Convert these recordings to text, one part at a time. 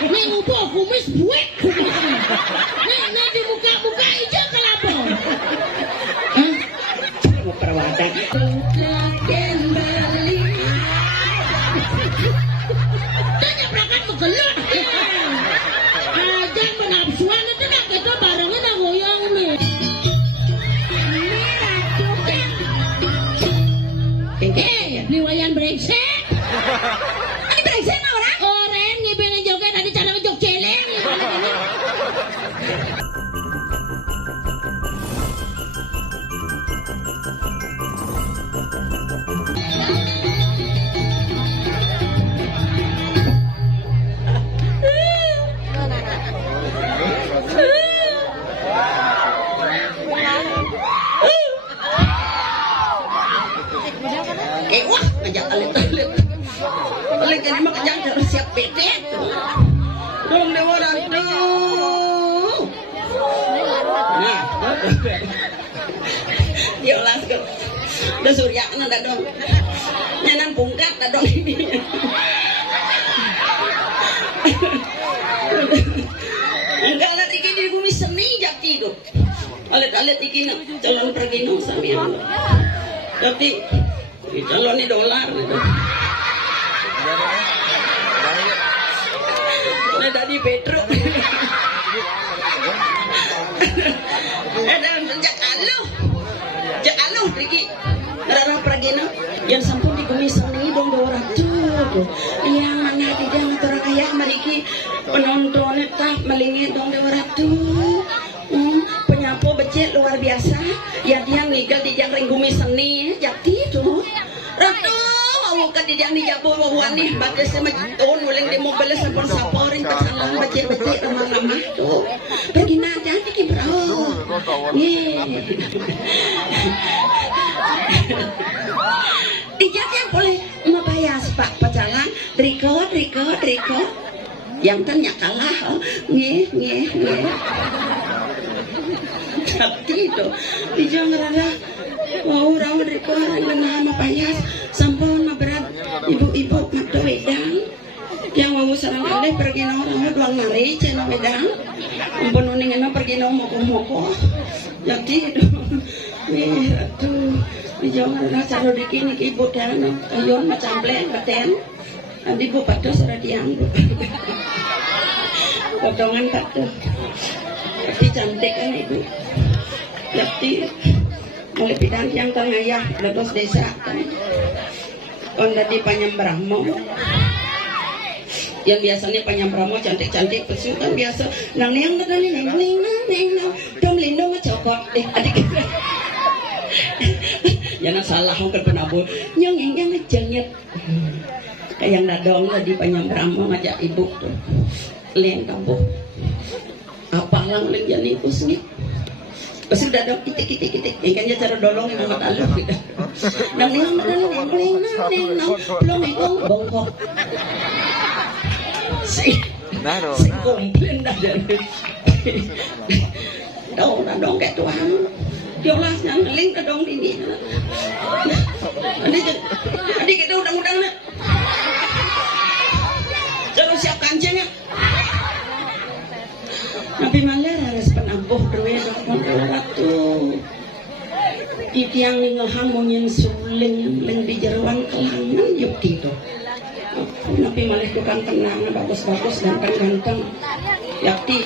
Nek upo kumis buek. Nek dibuka-buka ijo kelapa. Hah? Mau perawatan. Tanya berangkat kegelak. Aja menafsuan itu nak kita barengnya nak goyang nih. Liwayan brengsek. Ini brengsek mah orang? Orang ngibengin joget tadi cara ngejok celeng. Wah, ngajak alit-alit. Alit jadi mah kejang harus siap bedek. Tolong dewa rantu. Nah, diolas ke. Udah surya kan ada dong. Nyanan pungkat ada dong ini. Enggak alat iki di bumi seni jak tidur. Alit-alit iki calon pergi no samian. Tapi calon ini dolar gitu. Nah tadi Petro. Dan sejak aluh pergi. Rara pergi no. Yang sampun di kumis ini dong 200. Yang mana tidak orang kaya meriki penontonnya tak melingit dong 200. Penyapu becek luar biasa. Ya dia ngigel di jang ringgumi seni jati itu. Ratu mau ke di jang di jabu wawan nih baca sama tahun mulai di mobil sapor-saporin pesanan becek-becek ramah-ramah tuh. Pergi nada di bro. Di jang yang boleh membayar pak pecalan record. Yang tanya kalah nge. Tapi itu di jang rada wow rawa dari orang lengah sama payas sampun berat ibu-ibu mata wedang yang mau sarang alih pergi orang doang nari cina wedang ampun uningan pergi moko jadi itu aduh di jang rada caro dikini ibu dan ayon macam bleng katen nanti ibu pada sudah dianggut potongan kata tapi cantik kan ibu jadi mulai bidang yang tengah lepas desa kan onda di Panyambramo yang biasanya Panyambramo cantik-cantik pesu kan biasa nang dom lindung cokot adik jangan salah kan penabur yang ngejengit kayak yang dadong di Panyambramo ngajak ibu tuh leng kampung apa lang leng jani kusni pasti udah ada kitik ikannya cara dolong yang amat alur gitu nang belum ikong bongkok si komplain dah jadi dong kayak tuang diolah yang link ke dong ini adik kita udang-udang nak cara siap kancingnya Nabi Maler harus penampuh duwe ratu titiang ningahang monyen suling ling di jeruan kelangan yuk gitu Nabi Maler tukang tenang bagus-bagus ganteng-ganteng yakti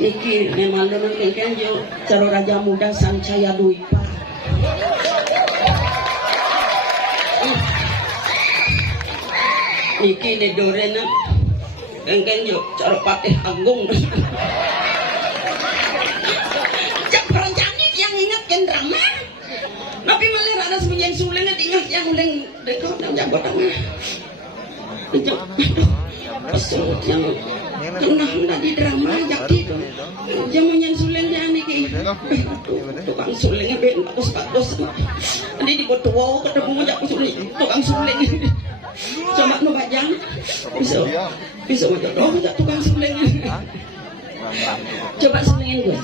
iki nemalu nengken jo caro raja muda sancaya duipa iki nedorena engken yo cara patih agung cak perencana yang ingatkan drama Nabi Maler ada semenjak sulingnya diingat yang ulang dekot dan jago tengah itu pesut yang kena di drama jadi itu jamannya sulingnya niki tukang sulingnya ben bagus ini di botowo ketemu jak suling tukang suling coba nu bajang bisa jodoh tak tukang suling coba sulingin gue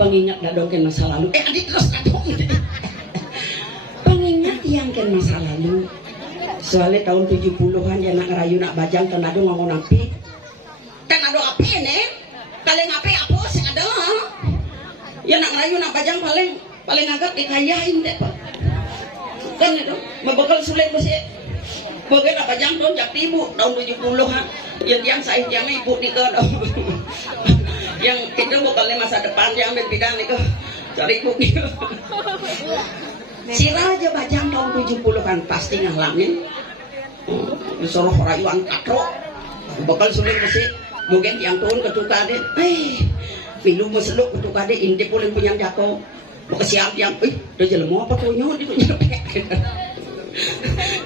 pengingat dadongken masa lalu adik terus kadong pengingat yang ken masa lalu Soalnya tahun 70-an dia nak ngerayu nak bajang tenado ngomong api. Tenado api nih. Paling api apa sih ada? Ya nak ngerayu nak bajang paling agak dikayain deh Pak. Kan itu membekal sulit masih. Bagai nak bajang tuh jak ibu tahun 70-an. Yang saya yang ibu nikah dong. Yang itu bekalnya masa depan yang bidang nikah cari ibu nikah. Sirah aja bajang tahun 70-an pasti ngalamin. Disuruh rayuan katro bakal sulit masih mungkin yang turun ketuka deh minum meseluk ketuka deh intip boleh punya jako siap yang udah jalan mau apa tuh nyawa di punya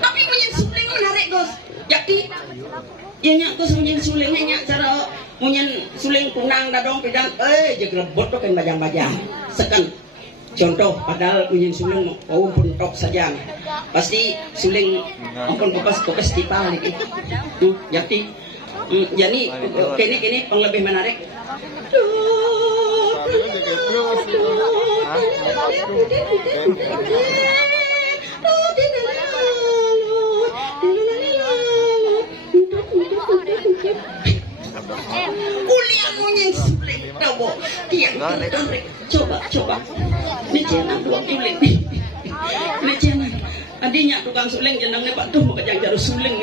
tapi punya suling menarik Gus jadi ya nyak Gus punya sulingnya nyak cara punya suling kunang dadong pedang jaga rebot tuh kan bajang-bajang seken contoh padahal punya suling oh bentok saja pasti suling ampun bekas tipal nih jadi kini yang lebih menarik kuliah punya suling tahu tiang coba ini jangan dua kulit ini jangan adiknya tukang suling jenangnya Pak tuh mau kejang jarum suling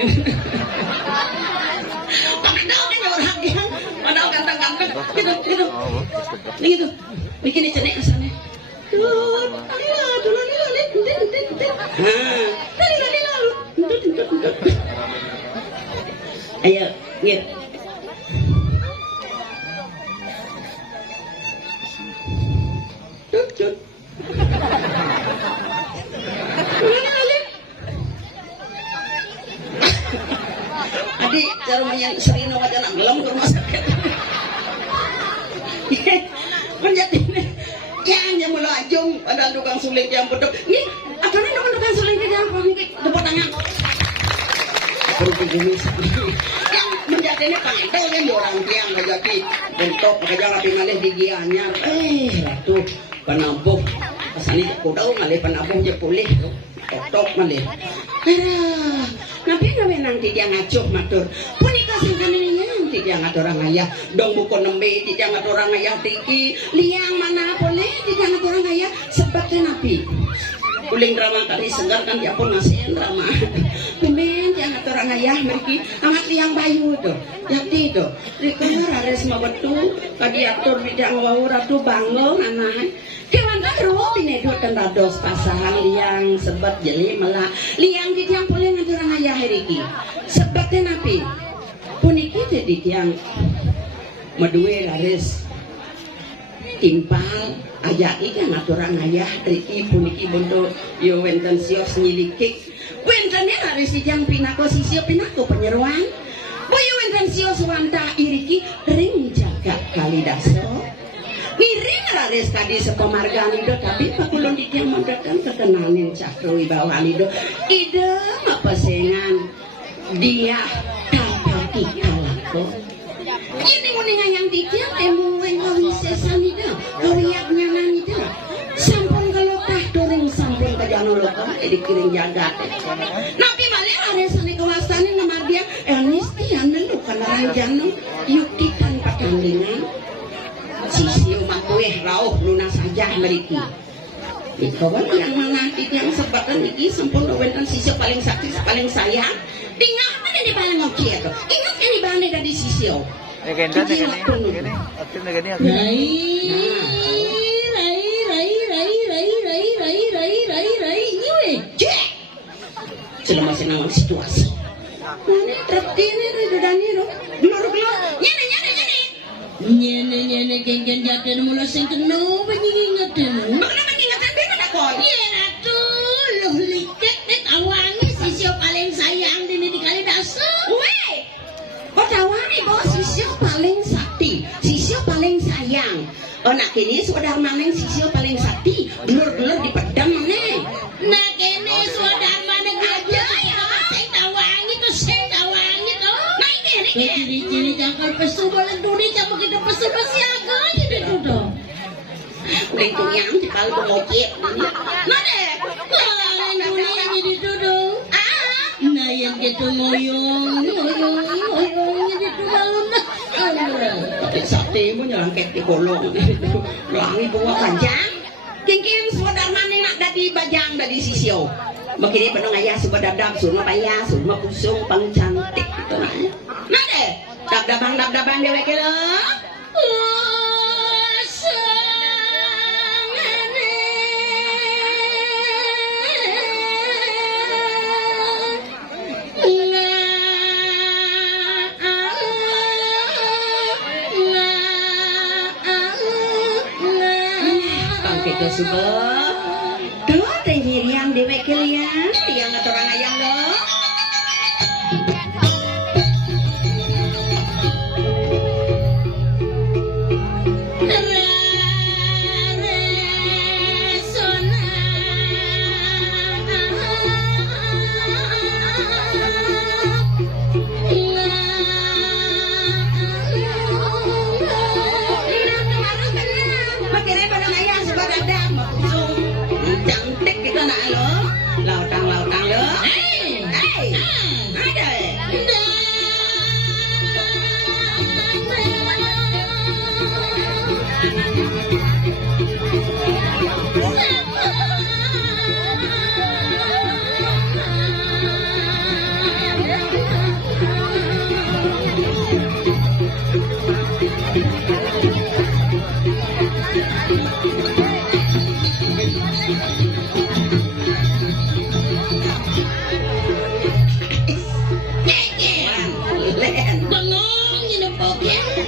tapi tahu kan orang yang padahal ganteng-ganteng gitu ini gitu bikin cenek asalnya ayo ngit tut adik cara yang serino aja nak ngelam ke rumah sakit menjadi yang mula ajung padahal tukang suling yang bedok ini apa nih tukang suling dia apa nih dapat tangan yang menjadinya pantai kan orang tiang jadi bentuk kerja rapi ngalih gigiannya ratu penampuh pasani kudau ngalih penampuh je pulih tok malih nabi nanti dia ngacuh matur punika sangkan ini nanti dia ngatur orang ayah dong buku nembe dia ngatur orang ayah tiki liang mana boleh dia ngatur orang ayah sebabnya nabi kuling drama kali segar kan dia pun ngasih drama kumen dia ngatur orang ayah mereka amat liang bayu itu yakti itu rikunya rares semua betul tadi atur tidak ngawur ratu bangun anak Kewan baru pinedut kan dados pasangan liang sebab jeli melah liang di tiang boleh ngatur orang ayah riki sebabnya nabi puniki jadi tiang medue laris timpal ajaki kan ngatur orang ayah riki puniki bentuk yo wenten sios nyilikik wentennya laris di tiang pinako sisio pinako penyeruan boyo wenten sios wanta iriki ring jaga kalidaso miring laris tadi sepemargaan itu tapi pakulun di tiang mendatang kekenanin cakro wibawan itu ide apa sengan dia tanpa kalako ini muningan yang di tiang emuwen kawisesan itu koriaknya nang itu sampun kelotah doring sampun ke janoloka dikiring jagat nabi balik laris ini kewastani ngamar dia enistian lu karena ranjano yuktikan patandingan sisio makueh rauh lunas saja meriki ikawan yang mana yang sebatan iki sempurna wenten sisio paling sakti paling sayang tinggal mana di paling ngoki itu ingat kan di bane dari sisio sudah masih nanggung situasi mana tertini redani ro glor nyene gengen jaten mula sing keno pengingetan makna pengingetan bener aku ya ratu lu liket nek awangi sisio paling sayang dini di kali dasar we kok tawani bos sisio paling sakti sisio paling sayang nak kini saudara maneng sisio paling sakti blur-blur di pedang meneh nak kini saudara maneng aja ya sing tawangi tuh nah ini ciri-ciri cakal pesu balen duri coba kita pesu basiaga aja deh dong lingkung yang cakal bengocek nah deh balen duri yang jadi duduk nah yang gitu ngoyong gitu bangun. Sate mo nyalang kek di kolong. Langi bawa panjang. Kingking sudah mana nak dadi bajang dadi sisio. Makini penuh ayah sudah dadap semua payah semua pusung pang cantik gitu nah. Nah deh, dab-dabang dewek lo. Kita subuh, tuh teh yang dewek kalian, yang orang ayam loh. Cantik kita nak lo, lautang lo. Hey, ada.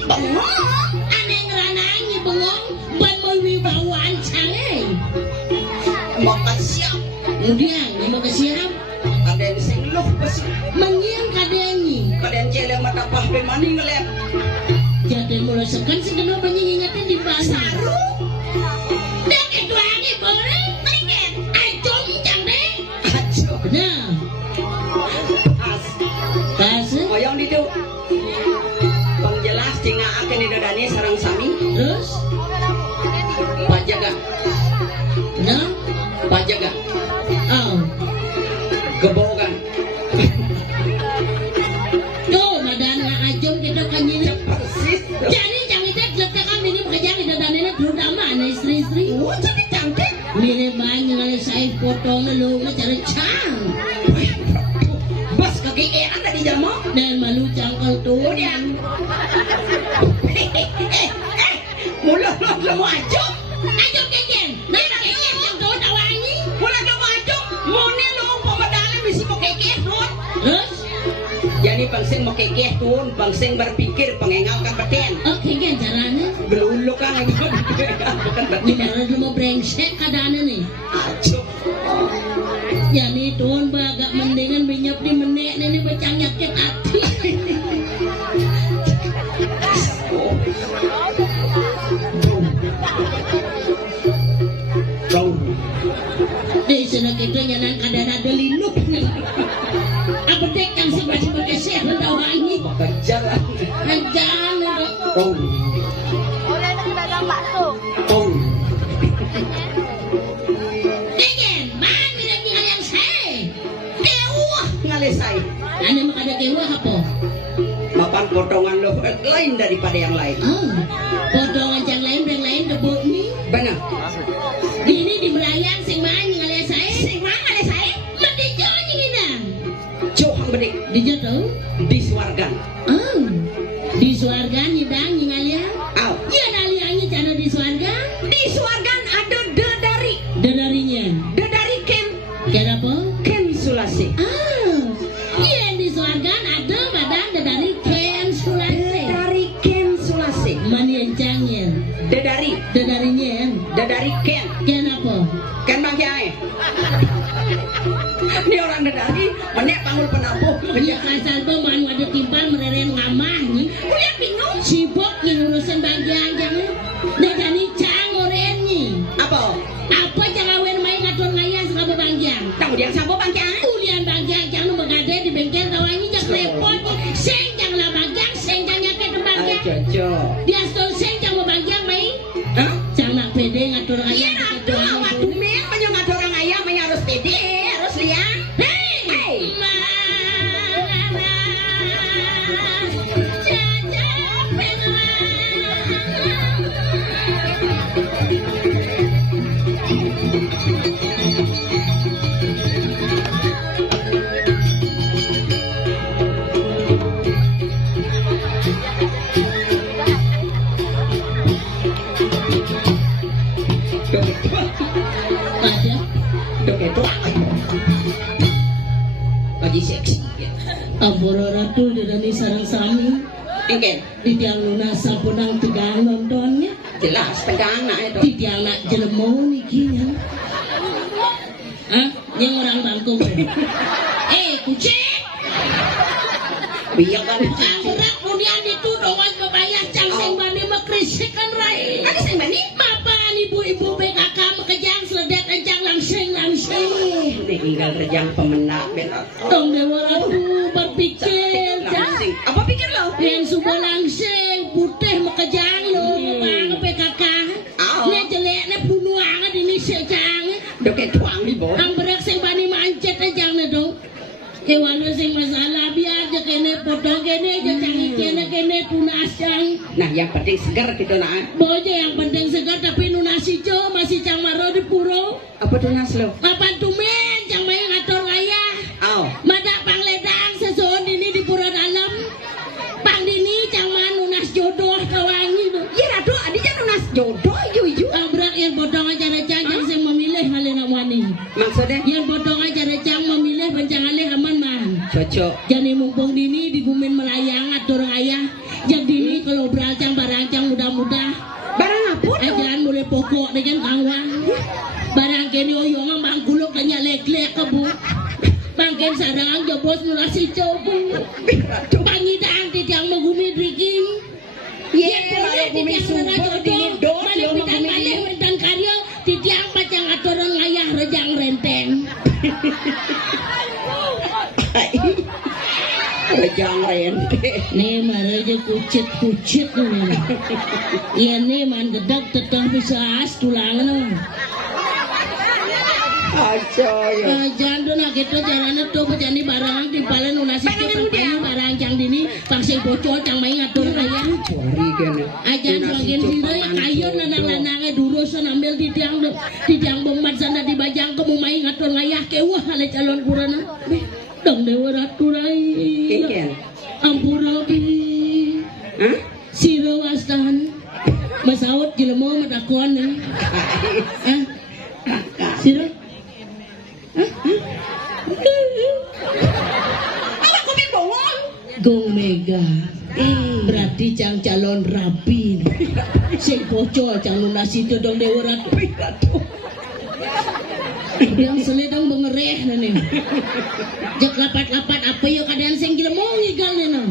Bengong, aneh ngerananya bengong, ban mau wibawaan canggih. Mau siap, kemudian mau siap. Kaden sing luh besi, mengiang kadengi. Kaden cele mata pah bemani ngelep. Jadi mulai sekan segala banyak ingatin di pasar. Saru, dan itu lagi boleh, mendingan ajong canggih. Ajong, nah, pas, yang itu. Jelas tinggal akan didadani sarang sami terus pajaga nah pajaga gebogan tuh madana ajong kita kan ini persis jadi jangan kita kami ini pekerjaan didadani terutama anak istri-istri jadi cantik mirip banyak kalau saya potong lu cara cang bos kaki anda di jamu dan malu cangkal tuh kemudian mulut lo mau ajong keken nah keken yang kau tawangi mulut lo mau ajong mone lo mau pemadalan mesti mau kekeh tuh terus jadi pangsing mau kekeh tuh pangsing berpikir pengengalkan batin keken caranya gelulu kan ini gimana lu mau brengsek keadaannya nih ajong jadi tuan bagak mendingan minyak di menek ini becangnya ke hati. Di sana kita nyanan kadang ada linuk. Apa dek yang masih pakai sehat tahu ini? Jalan. Jalan. Boleh nak dagang bakso. Degen, man minat ni kalian saya. Kewah Ngalesai. anda makada kewah apa? Mapan potongan lo lain daripada yang lain. Potongan yang lain debut ni. Benar. Ini di Melayang sing man ngalih saya. Sing mana ada saya? Mendijo ni nang. Johang bedik Dijatuh? di Swargan. Di Swarga nyidang ngalih. Aw. Iya daliannya cara di Swarga. Di Swargan ada dedari. Dedarinya. Dedari Ken. Kira apa? Ken Sulasi. Iya di Swarga ada badan dedari Ken Sulase. Dedari Ken Sulasi. Mani yang cangir. Dedarinya. Dedari Ken. Ken apa? Ken Bang Kiai. Ini orang dedari menek panggul penabuh. Iya kasar man ada timpal mereren ngamah ni. Kuliah bingung. Sibuk yang urusan bagian jangan. Dedani cang oren ni. Apa? Apa jangan wen main ngatur ngayas sama bagian. Tahu dia siapa Bang Kiai? Kulian bagian jangan bergade di bengkel kawangi jak repot. Seng jangan bagian, seng jangan ke bagian. Cocok. Dia stol seng jangan bagian main. Hah? Jangan pede ngatur Iya ngayas. aduh, waktu men penyengat orang ayam harus pede, harus lihat. Hey, Ma. Angken. Di tiang lunas sapunang tegang nontonnya. Jelas tegang nak itu. Di tiang nak jelemo niki ya. Hah? Yang orang bangkong. Kucing. Biar kan. Anggurak kemudian ditudung was bebayar cang sing bani mekrisik kan rai. Ada sing bani? Bapak ibu-ibu PKK mekejang seledet encang langsing. Tinggal rejang pemenak benar. Tong dewa ratu berpikir Langsing. Apa pikir lo? yang sudah langsing putih mekejang lo bang PKK. Ne jelek ne bunuang ini secang. Doke tuang di bawah. Ang berak sing bani mancet ejang ne do. Kewalu sing masalah biar aja kene potong kene aja canggih kene tunas cang. Nah yang penting segar gitu nak. Bojo yang penting segar tapi nunas hijau masih cang maro di puro. Apa tunas lo? Kapan tumen cang main ngatur ayah. Madak pangledang sesuon ini di puro dalam. Pang dini cang man nunas jodoh kawangi do. Iya ratu adiknya nunas jodoh yu. Ang berak yang potong aja recang yang sing memilih halena wani. Maksudnya? Yang potong aja recang memilih bencang alih aman man. Cocok. Jadi mumpung dini di bumi melayang atur ayah. Jadi dini kalau berancang barancang mudah-mudah. Barang apa? Jangan mulai pokok dengan kawan. Barang kini oyongan bang kuluk kanya lek-lek ke bu. Bangken sarang jebos nulasi cobu. Panyidang titiang megumi drinking. Iya, bumi subur di dot. Balik pitan balik mentan karyo. Titiang pacang aturan ayah rejang renteng. Rejang rente. Nih maraja kucit nih. Iya nih man gedak tetang bisa as tulangan. Aja Jangan dong gitu jangan tuh pejani barang timpalan nunasi kepakai barang cang dini pangsing bocor cang main ngatur ayah. Cari kan. Ajan bagian sini kayu lanang-lanangnya dulu ambil di tiang bongmat sana dibajang kamu main ngatur ayah kewah ale calon kurana. Dong dewa ratu rai. Keken. Ampura bi. Hah? Siro wastan. Masaut jelemo madakon nih. Hah? Siro? Apa kau bongol? Gong Mega. Berarti cang calon rapi. Sing bocor cang lunasi itu dong dewa ratu. Yang seledang mengereh nih. Jak lapat-lapat apa yuk keadaan sing jelemo ngigal nih.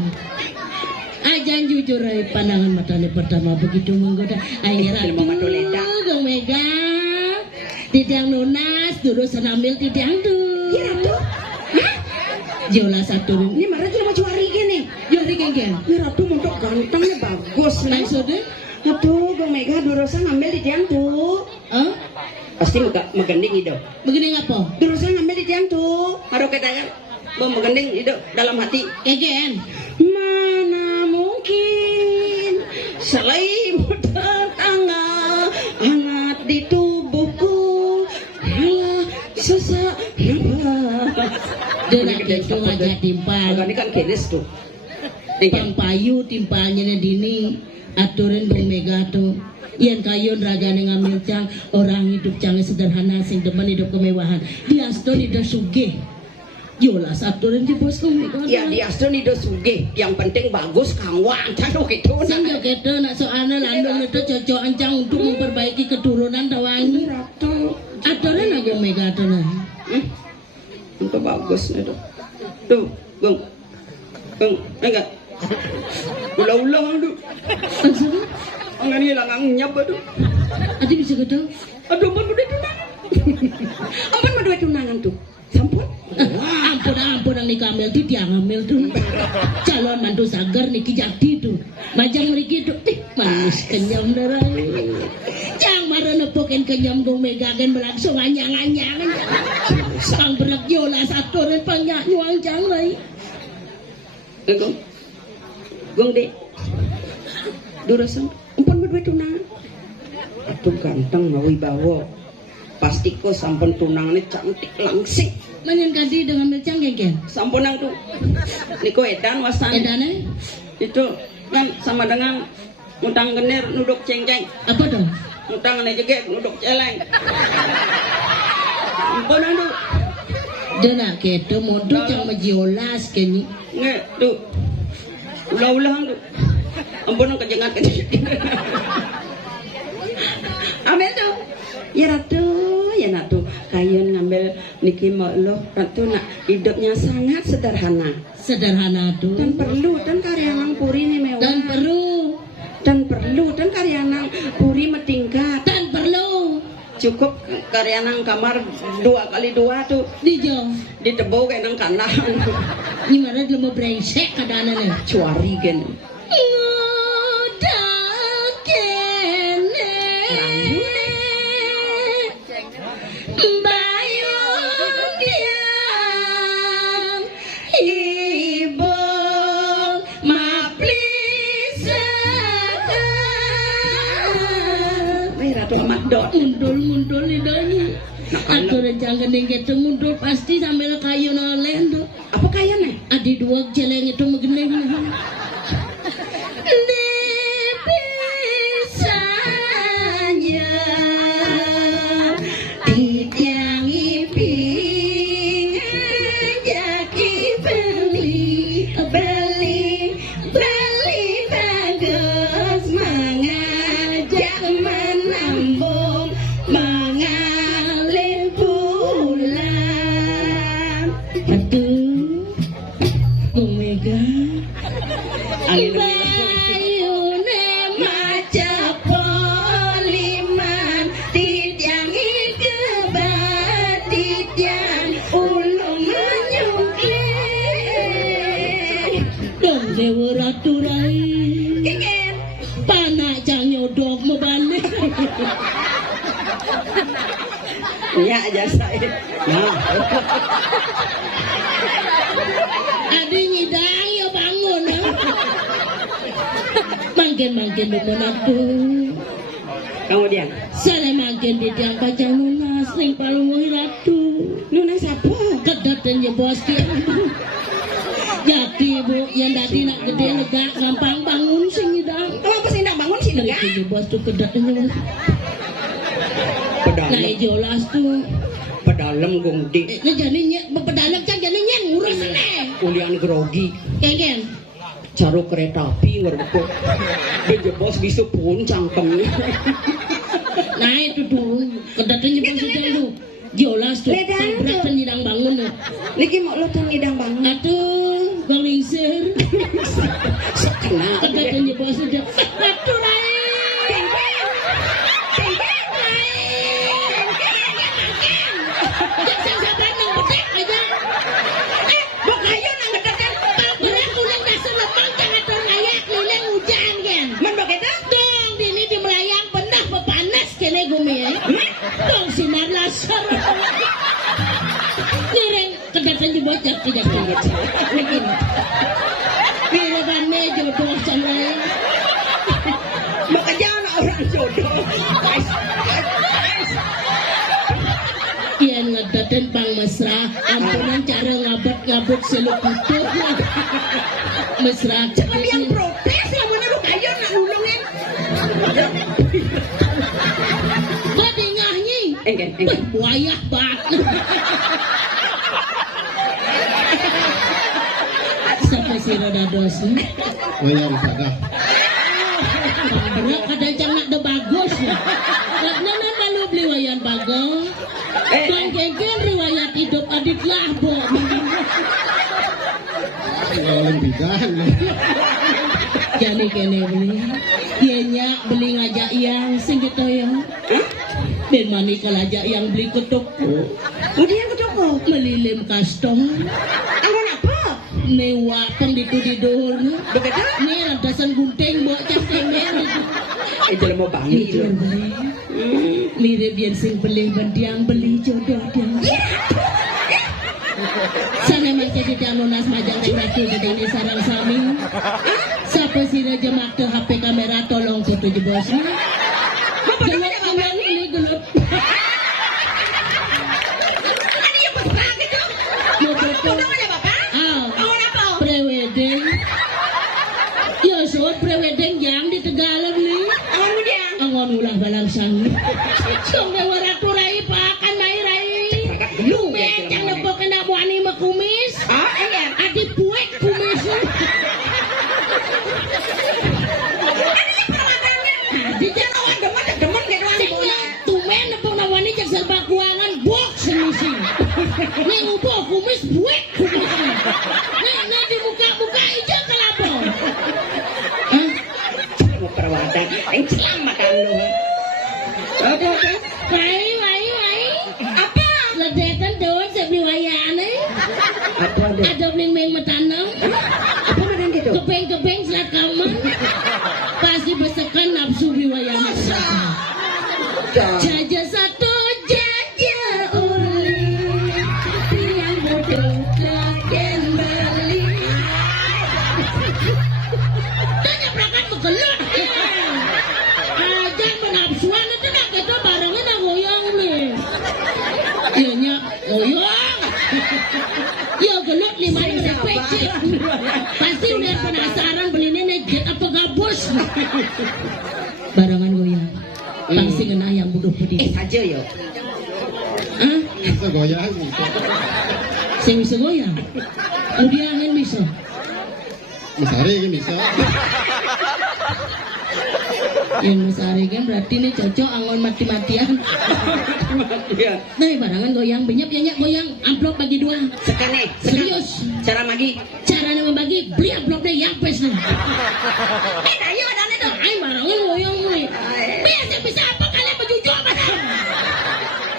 Ajan jujur ay pandangan matanya pertama begitu menggoda. Ay ratu Gong Mega. Tidiang lunas dulu senambil tidiang tuh. Iya ratu. Hah? Jola satu. Ini marah cuma cuari gini. Juari geng. Ini ratu untuk gantengnya bagus. Maksudnya? Aduh, Bang Mega Durosa ngambil di tiang tuh. Pasti megending hidup. Begini apa? Durosa ngambil di tiang tuh. Haru katanya, Bang megending hidup dalam hati. Kegen. Mana mungkin selimut tetangga hangat di tubuhku. Sesak Dia nak gitu aja timpal. Ini kan kenes tuh. Pang payu timpalnya dini aturin Bang Mega tuh. Ian kayun raja ngambil cang orang hidup cang sederhana sing demen hidup kemewahan. Dia aston hidup sugih. Yolas aturin di bos Bang Mega. Ya dia aston hidup sugih. Yang penting bagus kawang cang gitu. Sing yo gitu nak soalnya landung itu cocok ancang untuk memperbaiki keturunan tawangi. Aturan aku Mega tuh lah. Itu bagus nih tuh. Tuh, Bang. Enggak. Ulang-ulang tuh. Maksudnya? Enggak nih langang nyapa tuh. Adi bisa gitu? Aduh, ampun udah tunangan. Ampun udah tunangan tuh. Sampun. Ampun ang nikamil di tiang amil tuh. Calon mantu sagar niki jadi tuh. Majang mriki tuh. Manis kenyam darah. Jang marah nepokin kenyam Bang Mega kan berlangsung anyang-anyang. Sang berak yola satu dan pangyak nyuang jang lai. Gong dek. Durasang. Ampun berdua tunangan. Atuh ganteng mau wibawa. Pasti kok sampun tunangannya cantik langsing. Manyan kadi dengan melcang geng. Sampun nang tuh. Niko edan wasan. Edane? Itu kan sama dengan utang genir nuduk ceng-ceng. Apa dong? Utang ane jegek nuduk celeng. Ampun nang tuh. Dana keto modok yang majiolas kenyi. Nge tuh. Ulah-ulah tuh. Ampun kejengat. Ambil tuh. Ya ratu, kayun ngambil niki mau lo ratu nak hidupnya sangat sederhana. Sederhana tuh. Dan perlu dan karyanang puri nih mewah. Dan perlu Dan karyanang puri metingkat. dan perlu Cukup karyanang kamar 2x2 tuh dijo. ditebau kayak nang kanan. Gimana dia mau brengsek keadaannya? Cuari gen. Ngodak kene bayung diam Ibu maplisa. Ratu amat dot. mundul lidahnya. Atau jangan yang gitu mundur pasti sambil kayu nolen tuh. Apa kaya nih? Adi dua jeleng itu megening. Bisanya tiang iping jaki beli bagus mengajak menambung mengalir bulan. Aduh, Omega. Bayune maca poliman tijangi kebat tijang ulung menyungke Dong dewa ratu rai. kengen Panak jang nyodok membalik. ya jasa nah Adi nyidang ya bangun. Mangkin demen aku. kemudian Saya mangkin di tiang pajang lunas ning palunguh ratu. Luna siapa Kedaten ya bos dia. Jadi bu yang tadi nak gede lega gampang bangun sing nyidang. kenapa sih ndak bangun sih Nah lega itu ya bos tuh kedaten ya. Nah pedalam jelas tuh. pedalam gongdi Nah jadinya pedalam kan jadinya ngurus nih. kulian grogi Kengken. caro kereta api ngerti dia jebos bisa pun cangkemnya. Nah itu tuh kedatannya bos itu jelas tuh Ledang sabrak tuh. penyidang bangun tuh. Niki mau lo tang idang banget Aduh bang Lingsir kena kedatannya bos itu. Aduh naik. Jangan sabar nang betek aja. Bok ayo nang ngedekan Berak ulang dasar lemang jangan terlayak liling hujan kan. man begitu Dong dini di melayang benar bepanas kene gumi ya. Dong sinar laser. Nireng kedatannya dibocak tidak tidak. Pirabannya jodoh candai. makanya anak orang jodoh guys. Kian ngedaten bang mesra. Ampunan cara ngabut seluk putuh. Mesra. Jangan yang protes yang mana lu kayo nak nulungin Kok dingahnya? enggen Wayah banget. Sampai si roda dosi. Wayan sagah. Berak kadang jangan ada bagus. Nana malu beli wayan bagus. Dan kengken riwayat hidup adit lah bo. Lembigan. Jadi kene beli. Ianya beli ngajak yang sing gitu ya. Ben mani kalajak yang beli ke toko. udah yang ke toko Melilim kastong. anggon apa Mewah pang ditu di dohor. begitu Ini radasan gunting buat casting itu mau bangi Itu beli. Mirip yang sing beli bandiang beli jodoh dia. Sana macam di tiang lunas majang ratu di dani sarang sami. Siapa sih raja makte HP kamera tolong tutup di bos. Gelap kamera ini gelap. ada yang besar gitu Mau foto. namanya bapak Ah, anggon apa prewedding. Ya so prewedding yang di Tegalan nih. anggon udah Angon ulah balang sang. Song dewa ratu rai pakan mai rai. Lu becang nepo kena buani kumis. ah enggen Adi puek kumis. Nih ngupo kumis buek. Nih dibuka-buka ijo kelapa. Hah? Mau perawatan. Selamat lu. Apa? Wai. Apa? Ledekan doang saya beli wayane. Apa ada? Ada bling-bling metanam. Apa madang gitu? Kepeng-kepeng selat kamar. Pasti besekan nafsu beli wayane. Jaja satu jaja uli yang bodoh kagen beli. Tanya perakan begelut. Aja menafsuan itu nak kita barengnya nak goyang nih. Iya nyak goyang. Iya gelut 5 pecik. Pasti udah penasaran beli nenek jet apa gabus. Barengan goyang. Pasti kena yang bodoh putih. Saja yo. Hah? Bisa goyang. Sing bisa goyang. Udiangan bisa. Mesari kan bisa. Yang mesari kan berarti nih cocok angon mati-matian. Iya. Nah barangan goyang, banyak goyang. Amplop bagi 2. Sekane. Serius. Cara magi. Caranya membagi, beli amplopnya yang pes nih. Ayo dan itu. Ayo barangan goyang nih. Biasa bisa apa kalian berjujur mana?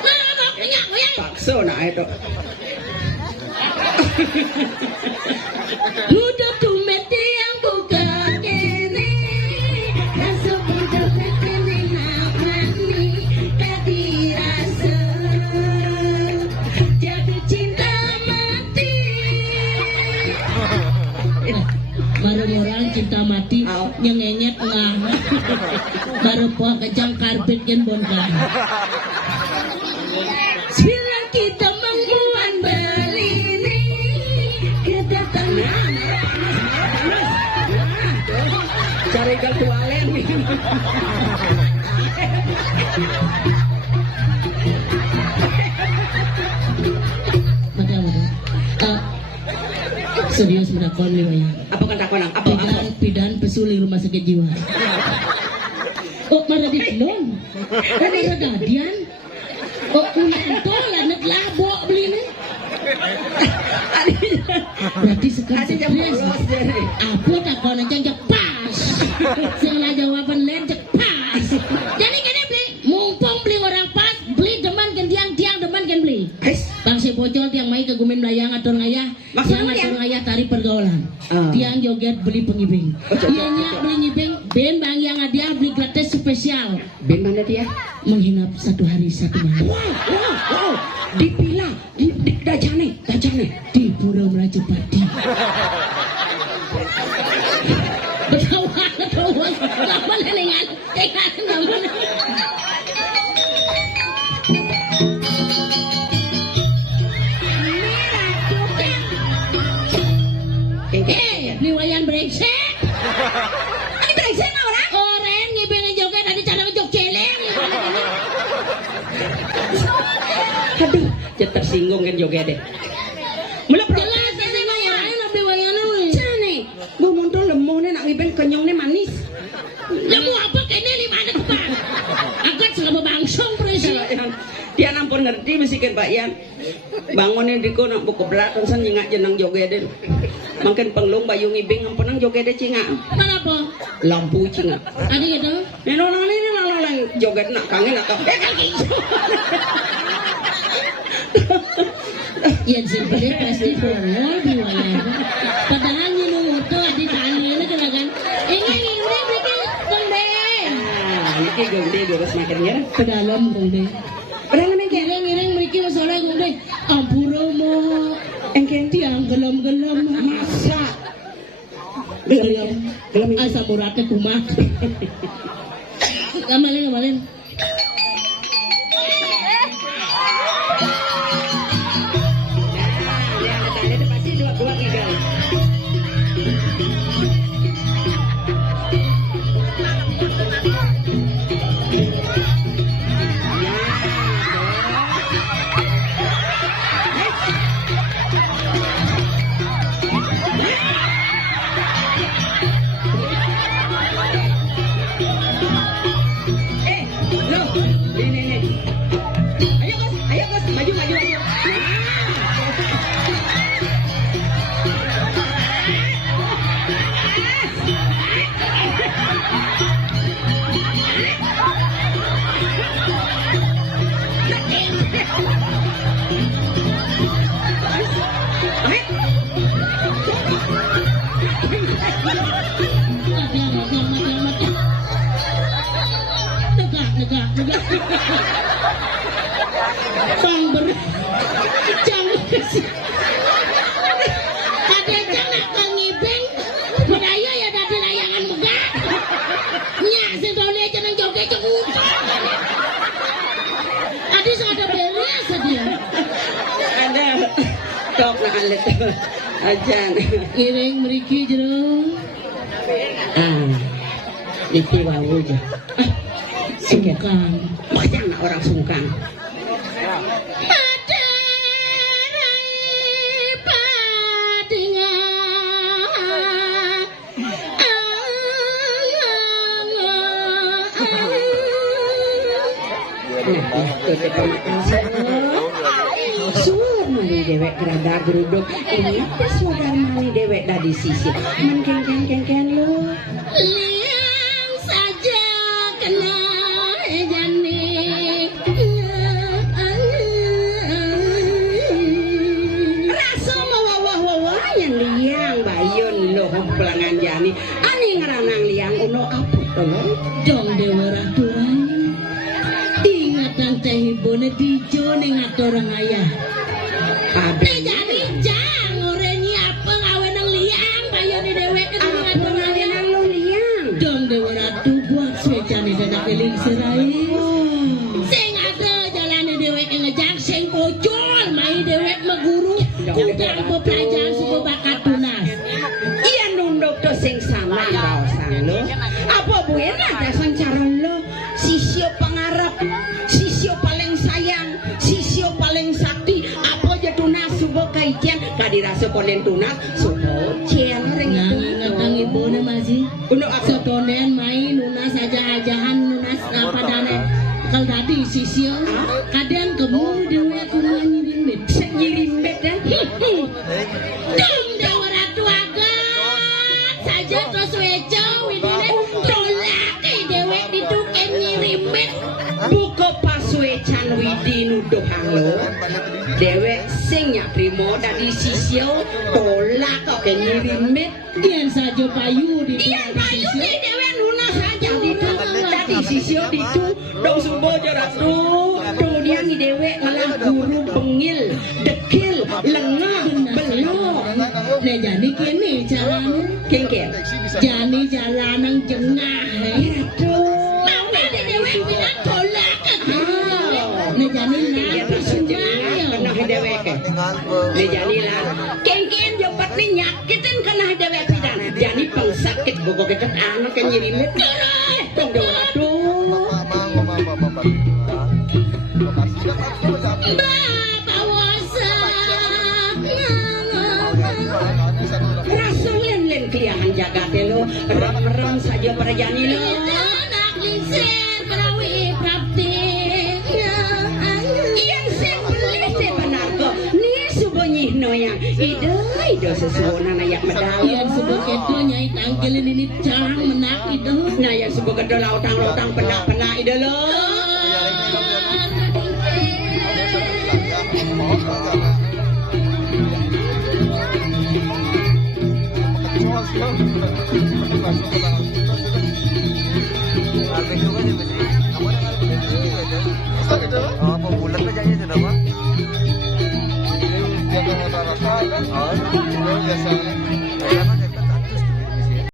Mana goyang. Pakso nak itu. Udah tumet yang buka kene. Masuk internet kene namani tadi rasa jatuh cinta mati. Baru orang cinta mati nyengenyet ngah. Baru poa kejang karpet kan bongkar. Bila kita membuat belini kita tenang. Cari kalkualen. Betul. Serius menakon nih wayang. Apa kan takonang? Apa? Pidan pesuli rumah sakit jiwa. Oh marah di telung. Marah dadian. Oh unto lanet labok beli nih. Berarti sekarang stres. Apa takon aja jak pas. Salah jawaban lain jak pas. Jadi kene beli mumpung beli orang pas beli deman kan tiang deman kan beli. Bang si bocor tiang mai kegumen melayang atur ngayah. Yang atur ngayah tari pergaulan. Tiang joget beli pengibing. Ianya beli ngibing ben bang yang hadiah beli gratis spesial. Ben mana dia? Menginap 1 hari 1 malam. Wow. Di Pila, di Dajane. Di Pura Merajepati. Betul. Apa lengan? Tekan namun. Ni wayan brengsek. Ani brengsek na orang? Orang ngibing joget tadi cara ngejok celeng. Aduh, jadi tersinggung kan joget deh. Mula Jelas sih wayan lebih wayan we. Cane, gua montol lemah nih nak ngibeng kenyong nih manis. Lemu apa kene 5 anak bang? Angkat selama bangsong presi. Dia nampun ngerti mesti kan Pak Yan. Bangunin di kono buku belakang san nyingak jenang joget deh. Makin penglung bayu ngibing ampunang joget deh cingak. Kenapa? Lampu cingak. Ada gitu? Ini lalang joget nak kangen atau? Yan siyempre pasti forward di wayan. Padahal minuto di tanya na talagang ingay bikin konde. Ini gede gue pas makannya. Pedalam konde. Padahal main Ireng mereka masalah konde. Ampura mo. engkeng Tiang gelam-gelam. masa. Gelam. Asa muratnya kumat. Kamalin. Itu pasti dua gigal. Bang ber. Jangan kasih. Kadang jangan kangibeng. Medaya ya dari layangan megah. Nyak sedone aja nang joget cukup. Adi ada beres dia. Ada tok na alit ajan Iring mriki jero. iki wae aja Sungkan. macam nak orang sungkan Suar mani dewek kerada geruduk ini suara mani dewek dari sisi men lo Liang saja kena jani. rasa mawah yang liang bayun lo pelangan jani ani ngeranang liang uno kaput lo Dong dewa ratuan. Ingatan teh ibone dijo ning orang ayah. ada Jadi jang orangnya apa ngawen nang liang bayone dewek ke apa nang lo liang Dong dewa ratu buat swecane dadak eling serai. Sing ada jalane dewek ngejak sing ojol mai dewek meguru kudang pelajaran suku bakat tunas. iya nunduk to sing sama kawasan lo apa buena dasar cara lo sisio pangarap sisio paling sayang sisio paling sakti apa aja tunas subuh kajian kadirasa konen tunas subuh cian orang Nang itu ngatang ibune masih untuk apa sotonen main nunas aja-ajahan nunas apa dane kal tadi sisio kadang kamu dewe kumaha nyirin bet nyirim bet dan dong dewa ratu agat saja terus weco widine tolak dewe dituken nyirim bet buka paswe can widi nuduh halo dewek sing nyakrimo dari sisio tolak kok nyirim bet kian saja payu di iya payu di dewek lunas saja itu tadi sisio itu dong subuh jaratu kemudian di dewek malah guru bengil dekil lengah belok nah jadi kini jalan kengkel jani jalan nang jengah aduh mau ada dewek pindah tolak nah jadi nanti sumaya kena dewek jadi lah kengken jabat nih nyakitin kena dewek pidan jadi pengsakit boko keket anak kan nyirimit tong jaratu Bapak wasa langsung len keliahan jagat lo rem saja pada jani lo anak lingsir perawi prapti yang sing beli teh benar kok ni subonyi no yang ide sesuatu ayak medal Iyan sebut itu nyai tangkilin ini jarang menak itu nah yang subuh kedua lautang penak ide lo Apa bulat aja ya sudah Pak? Jangan rasa kan? Oh, biasa.